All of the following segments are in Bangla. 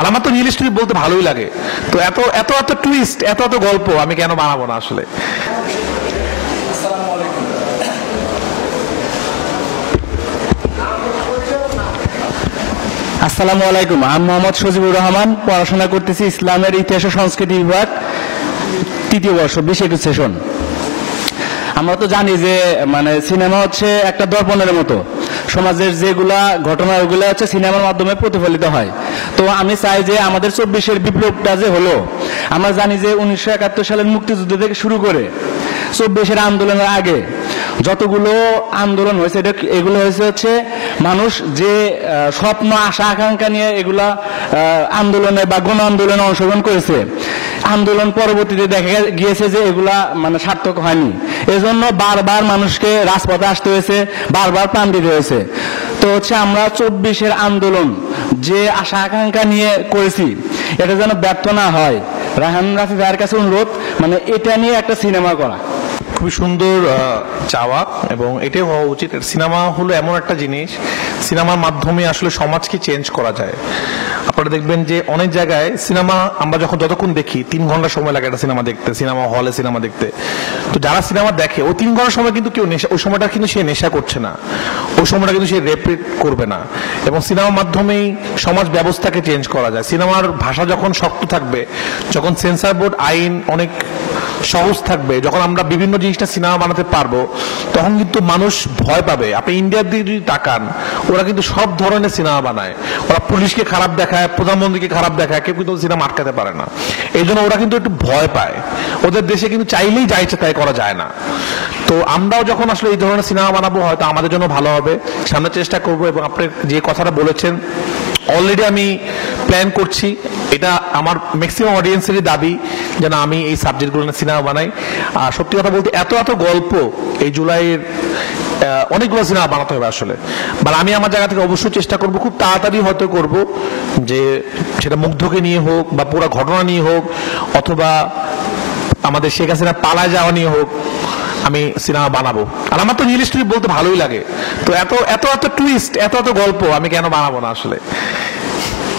আর আমার তো রিয়েল স্টোরি বলতে ভালোই লাগে, তো এত এত এত টুইস্ট, এত এত গল্প আমি কেন বানাবো না আসলে। আসসালামু আলাইকুম, আমি মোহাম্মদ সজিবুর রহমান, পড়াশোনা করতেছি ইসলামের ইতিহাস ও সংস্কৃতি বিভাগ, 3য় বর্ষ, 20-21 সেশন। আমরা তো জানি যে মানে সিনেমা হচ্ছে একটা দর্পণের মতো, সমাজের যেগুলা ঘটনা ওগুলো হচ্ছে সিনেমার মাধ্যমে প্রতিফলিত হয়। তো আমি চাই যে আমাদের 24-এর বিপ্লবটা যে হলো, আমরা জানি যে 1971 সালের মুক্তিযুদ্ধ থেকে শুরু করে 24-এর আন্দোলনের আগে যতগুলো আন্দোলন হয়েছে এগুলো হচ্ছে মানুষ যে স্বপ্ন আশা আকাঙ্ক্ষা নিয়ে এগুলা আন্দোলনে বা গণ আন্দোলনে অংশগ্রহণ করেছে, আন্দোলন পরবর্তীতে দেখা গিয়েছে যে এগুলা মানে সার্থক হয়নি। এজন্য বারবার মানুষকে রাজপথে আসতে হয়েছে, বারবার প্রাণ দিতে হয়েছে। তো হচ্ছে আমরা 24-এর আন্দোলন যে আশা আকাঙ্ক্ষা নিয়ে করেছি এটা যেন ব্যর্থ না হয়। রায়হান রাফি ভাইয়ের কাছে অনুরোধ, মানে এটা নিয়ে একটা সিনেমা করা। খুবই সুন্দর চাওয়া, এবং এটাই হওয়া উচিত। সিনেমা হলো এমন একটা জিনিস, সিনেমার মাধ্যমে আসলে সমাজকে চেঞ্জ করা যায়। আপনারা দেখবেন যে অনেক জায়গায় সিনেমা আমরা যতক্ষণ দেখি 3 ঘন্টা সময় লাগে একটা সিনেমা দেখতে, সিনেমা হলে সিনেমা দেখতে। তো যারা সিনেমা দেখে ওই 3 ঘন্টার সময় কিন্তু কেউ নেশা, ওই সময়টা কিন্তু সে নেশা করছে না, ওই সময়টা কিন্তু সে রেপিট করবে না। এবং সিনেমার মাধ্যমেই সমাজ ব্যবস্থাকে চেঞ্জ করা যায়। সিনেমার ভাষা যখন শক্ত থাকবে, যখন সেন্সর বোর্ড আইন অনেক সহজ থাকবে, যখন আমরা বিভিন্ন জিনিসটা সিনেমা বানাতে পারবো, তখন কিন্তু মানুষ ভয় পাবে। আপনি ইন্ডিয়ার দিকে যদি তাকান, ওরা কিন্তু সব ধরনের সিনেমা বানায়। ওরা পুলিশকে খারাপ দেখায়, প্রধানমন্ত্রীকে খারাপ দেখায়, কেউ কিন্তু সিনেমা আটকাতে পারে না। এই জন্য ওরা কিন্তু একটু ভয় পায়। ওদের দেশে কিন্তু চাইলেই যা ইচ্ছে তাই করা যায় না। তো আমরাও যখন আসলে এই ধরনের সিনেমা বানাবো, হয়তো আমাদের জন্য ভালো হবে, সামনে চেষ্টা করবো। এবং আপনি যে কথাটা বলেছেন, অলরেডি আমি প্ল্যান করছি। এটা আমার ম্যাক্সিমাম অডিয়েন্সেরই দাবি যেন আমি এই সাবজেক্টগুলো নিয়ে সিনেমা বানাই। আর সত্যি কথা বলতে এত এত গল্প এই জুলাইয়ের অনেকগুলো সিনেমা বানাতে হবে আসলে। মানে আমি আমার জায়গা থেকে অবশ্যই চেষ্টা করব, খুব তাড়াতাড়ি হয়তো করব, যে সেটা মুগ্ধকে নিয়ে হোক বা পুরো ঘটনা নিয়ে হোক, অথবা আমাদের শেখ হাসিনা পালায় যাওয়া নিয়ে হোক, আমি সিনেমা বানাবো। আর আমার তো রিয়েল স্টোরি বলতে ভালোই লাগে, তো এত এত এত টুইস্ট, এত এত গল্প আমি কেন বানাবো না আসলে,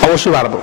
অবশ্যই বানাবো।